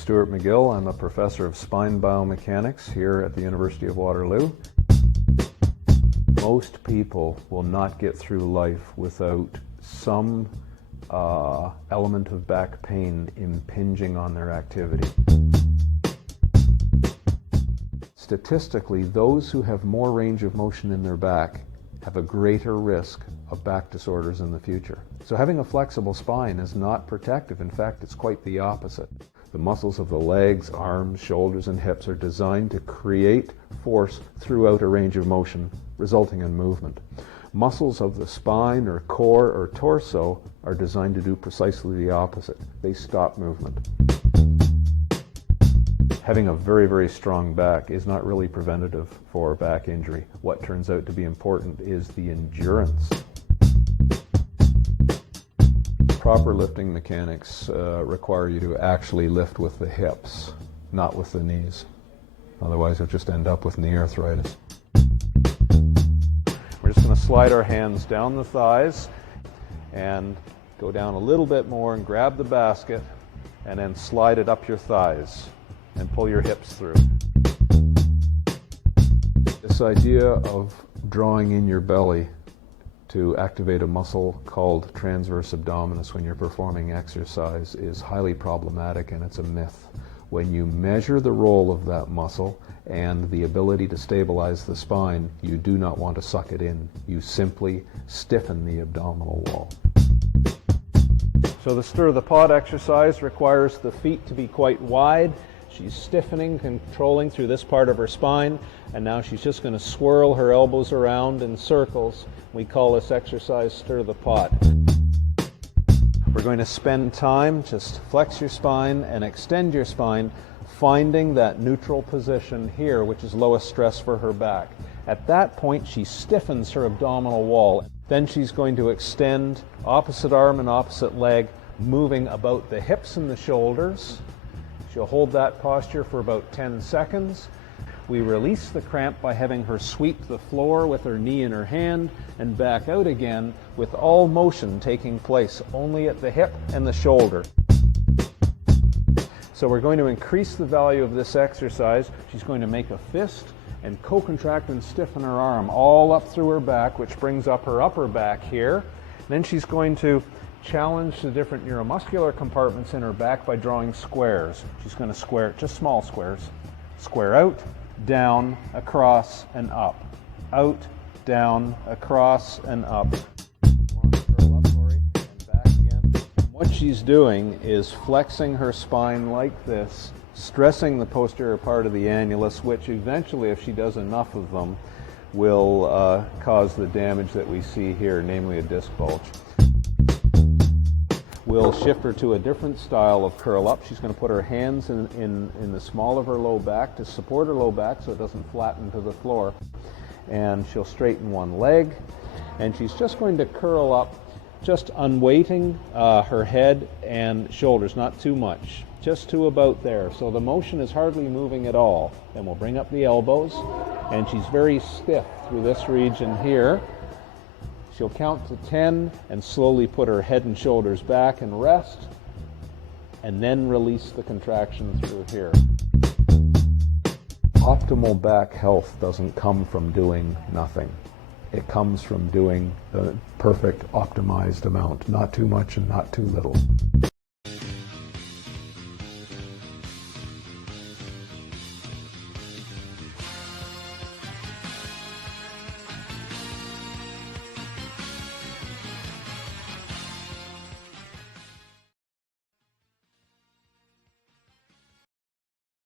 Stuart McGill. I'm a professor of spine biomechanics here at the University of Waterloo. Most people will not get through life without some element of back pain impinging on their activity. Statistically, those who have more range of motion in their back have a greater risk of back disorders in the future. So having a flexible spine is not protective. In fact, it's quite the opposite. The muscles of the legs, arms, shoulders, and hips are designed to create force throughout a range of motion, resulting in movement. Muscles of the spine or core or torso are designed to do precisely the opposite. They stop movement. Having a very, very strong back is not really preventative for back injury. What turns out to be important is the endurance. Proper lifting mechanics require you to actually lift with the hips, not with the knees. Otherwise, you'll just end up with knee arthritis. We're just going to slide our hands down the thighs and go down a little bit more and grab the basket and then slide it up your thighs and pull your hips through. This idea of drawing in your belly to activate a muscle called transverse abdominis when you're performing exercise is highly problematic, and it's a myth. When you measure the role of that muscle and the ability to stabilize the spine, you do not want to suck it in. You simply stiffen the abdominal wall. So the stir the pot exercise requires the feet to be quite wide. She's stiffening, controlling through this part of her spine, and now she's just going to swirl her elbows around in circles. We call this exercise stir the pot. We're going to spend time, just flex your spine and extend your spine, finding that neutral position here, which is lowest stress for her back. At that point, she stiffens her abdominal wall. Then she's going to extend opposite arm and opposite leg, moving about the hips and the shoulders. She'll hold that posture for about 10 seconds. We release the cramp by having her sweep the floor with her knee in her hand and back out again, with all motion taking place only at the hip and the shoulder. So we're going to increase the value of this exercise. She's going to make a fist and co-contract and stiffen her arm all up through her back, which brings up her upper back here. Then she's going to challenge the different neuromuscular compartments in her back by drawing squares. She's going to square, just small squares. Square out, down, across, and up. Out, down, across, and up. What she's doing is flexing her spine like this, stressing the posterior part of the annulus, which eventually, if she does enough of them, will cause the damage that we see here, namely a disc bulge. We'll shift her to a different style of curl up. She's going to put her hands in the small of her low back to support her low back so it doesn't flatten to the floor. And she'll straighten one leg. And she's just going to curl up, just unweighting her head and shoulders, not too much, just to about there. So the motion is hardly moving at all. Then we'll bring up the elbows, and she's very stiff through this region here. She'll count to 10 and slowly put her head and shoulders back and rest, and then release the contraction through here. Optimal back health doesn't come from doing nothing. It comes from doing the perfect optimized amount, not too much and not too little.